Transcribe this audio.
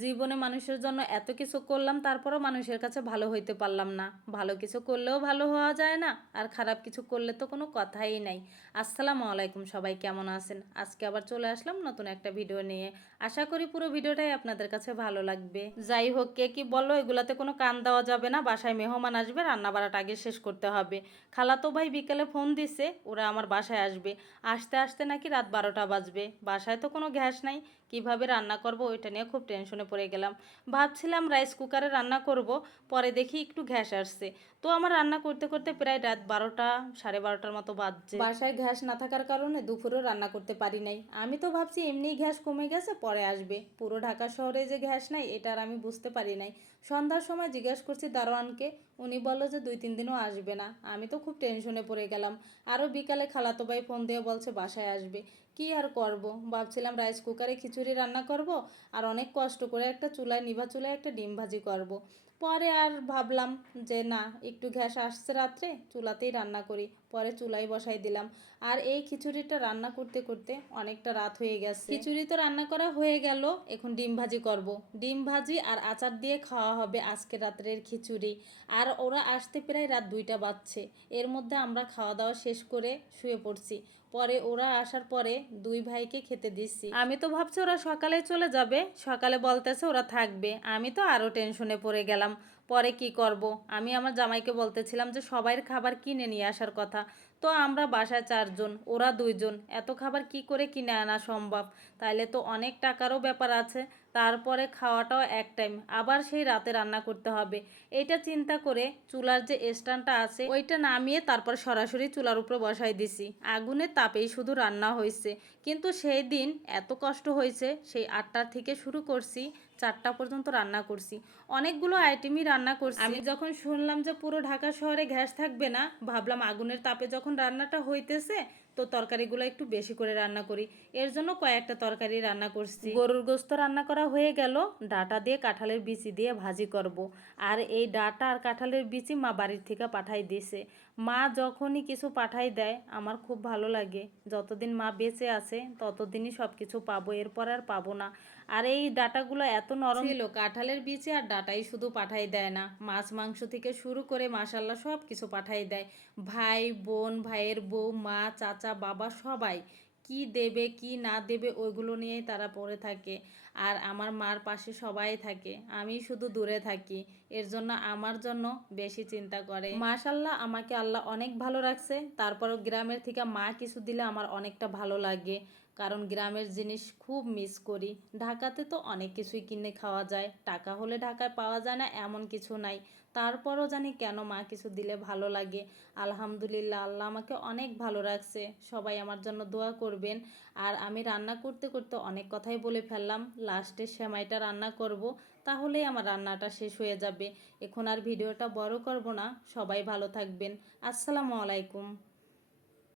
জীবনে মানুষের জন্য এত কিছু করলাম, তারপরও মানুষের কাছে ভালো হইতে পারলাম না। ভালো কিছু করলেও ভালো হওয়া যায় না, আর খারাপ কিছু করলে তো কোনো কথাই নাই। আসসালামু আলাইকুম, সবাই কেমন আছেন? আজকে আবার চলে আসলাম নতুন একটা ভিডিও নিয়ে। আশা করি পুরো ভিডিওটাই আপনাদের কাছে ভালো লাগবে। যাই হোক, কে কি বললো, এগুলাতে কোনো কান দেওয়া যাবে না। বাসায় মেহমান আসবে, রান্না বাড়াটা আগে শেষ করতে হবে। খালাতো ভাই বিকেলে ফোন দিছে, ওরা আমার বাসায় আসবে। আসতে আসতে নাকি রাত 12টা বাজবে। বাসায় তো কোনো গ্যাস নাই, কিভাবে রান্না করব ওইটা নিয়ে খুব টেনশনে পড়ে গেলাম। ভাবছিলাম রাইস কুকারে রান্না করব, পরে দেখি একটু গ্যাস আসছে। তো আমার রান্না করতে করতে প্রায় রাত 12টা, 12:30টার মতো বাজছে। বাসায় গ্যাস না থাকার কারণে দুপুরেও রান্না করতে পারি নাই। আমি তো ভাবছি এমনিই গ্যাস কমে গেছে, পরে আসবে। পুরো ঢাকা শহরে যে গ্যাস নাই এটা আর আমি বুঝতে পারি নাই। সন্ধ্যার সময় জিজ্ঞেস করছি দারোয়ানকে, উনি বললো যে 2-3 দিনও আসবে না। আমি তো খুব টেনশনে পড়ে গেলাম। আরও বিকালে খালাতো ভাই ফোন দিয়ে বলছে বাসায় আসবে। কি আর করব, ভাবছিলাম রাইস কুকারে খিচুড়ি রান্না করব, আর অনেক কষ্ট করে একটা চুলায়, নিভা চুলায় একটা ডিম ভাজি করব। পরে আর ভাবলাম যে না, একটু গ্যাস আসছে রাত্রে, চুলাতেই রান্না করি। পরে চুলাই বসাই দিলাম। আর এই খিচুড়িটা রান্না করতে করতে অনেকটা রাত হয়ে গেছে। খিচুড়ি তো রান্না করা হয়ে গেল, এখন ডিম ভাজি করব। ডিম ভাজি আর আচার দিয়ে খাওয়া হবে আজকে রাত্রের খিচুড়ি। আর ওরা আসতে প্রায় রাত 2টা বাজছে। এর মধ্যে আমরা খাওয়া দাওয়া শেষ করে শুয়ে পড়ছি। পরে ওরা আসার পরে দুই ভাইকে খেতে দিচ্ছি। আমি তো ভাবছি ওরা সকালে চলে যাবে, সকালে বলতেছে ওরা থাকবে। আমি তো আরও টেনশনে পড়ে গেলাম। পরে কি করব, আমি আমার জামাইকে বলতেছিলাম যে সবাইয়ের খাবার কিনে নিয়ে আসার কথা। তো আমরা বাসায় 4 জন, ওরা 2 জন, এত খাবার কি করে কিনে আনা সম্ভব? তাইলে তো অনেক টাকারও ব্যাপার আছে। তারপরে খাওয়াটাও এক টাইম, আবার সেই রাতে রান্না করতে হবে। এইটা চিন্তা করে চুলার যে স্ট্যান্ডটা আছে ওইটা নামিয়ে তারপর সরাসরি চুলার উপরে বসাই দিছি। আগুনের তাপেই শুধু রান্না হয়েছে। কিন্তু সেই দিন এত কষ্ট হয়েছে, সেই 8টা থেকে শুরু করছি, 4টা পর্যন্ত রান্না করছি। অনেকগুলো আইটেমই রান্না করছি। আমি যখন শুনলাম যে পুরো ঢাকা শহরে গ্যাস থাকবে না, ভাবলাম আগুনের তাপে যখন রান্নাটা হইতেছে তো তরকারিগুলো একটু বেশি করে রান্না করি। এর জন্য কয়েকটা তরকারি রান্না করছি। গরুর গোস্ত রান্না করা হয়ে গেল, ডাঁটা দিয়ে কাঁঠালের বিচি দিয়ে ভাজি করব। আর এই ডাঁটা আর কাঁঠালের বিচি মা বাড়ির থেকে পাঠাই দিয়েছে। মা যখনই কিছু পাঠাই দেয় আমার খুব ভালো লাগে। যতদিন মা বেঁচে আছে ততদিনই সব কিছু পাবো, এরপর আর পাবো না। আর এই ডাঁটাগুলো এত নরম ছিল, কাঁঠালের বিচি আর ডাঁটাই শুধু পাঠাই দেয় না, মাছ মাংস থেকে শুরু করে মাশাল্লাহ সব কিছু পাঠাই দেয়। ভাই বোন, ভাইয়ের বউ, মা, চাচা, বাবা সবাই কি দেবে কি না দেবে ওইগুলো নিয়েই তারা পড়ে থাকে। আর আমার মার পাশে সবাই থাকে, আমি শুধু দূরে থাকি। এর জন্য আমার জন্য বেশি চিন্তা করে। মাশাল্লাহ আমাকে আল্লাহ অনেক ভালো রাখছে। তারপরও গ্রামের থেকে মা কিছু দিলে আমার অনেকটা ভালো লাগে, কারণ গ্রামের জিনিস খুব মিস করি। ঢাকাতে তো অনেক কিছুই কিনে খাওয়া যায়, টাকা হলে ঢাকায় পাওয়া যায় না এমন কিছু নাই। তারপরও জানি কেন মা কিছু দিলে ভালো লাগে। আলহামদুলিল্লাহ, আল্লাহ আমাকে অনেক ভালো রাখছে। সবাই আমার জন্য দোয়া করবেন। আর আমি রান্না করতে করতে অনেক কথাই বলে ফেললাম। লাস্টে সেমাইটা রান্না করব, তাহলেই আমার রান্নাটা শেষ হয়ে যাবে। এখন আর ভিডিওটা বড় করব না। সবাই ভালো থাকবেন। আসসালামু আলাইকুম।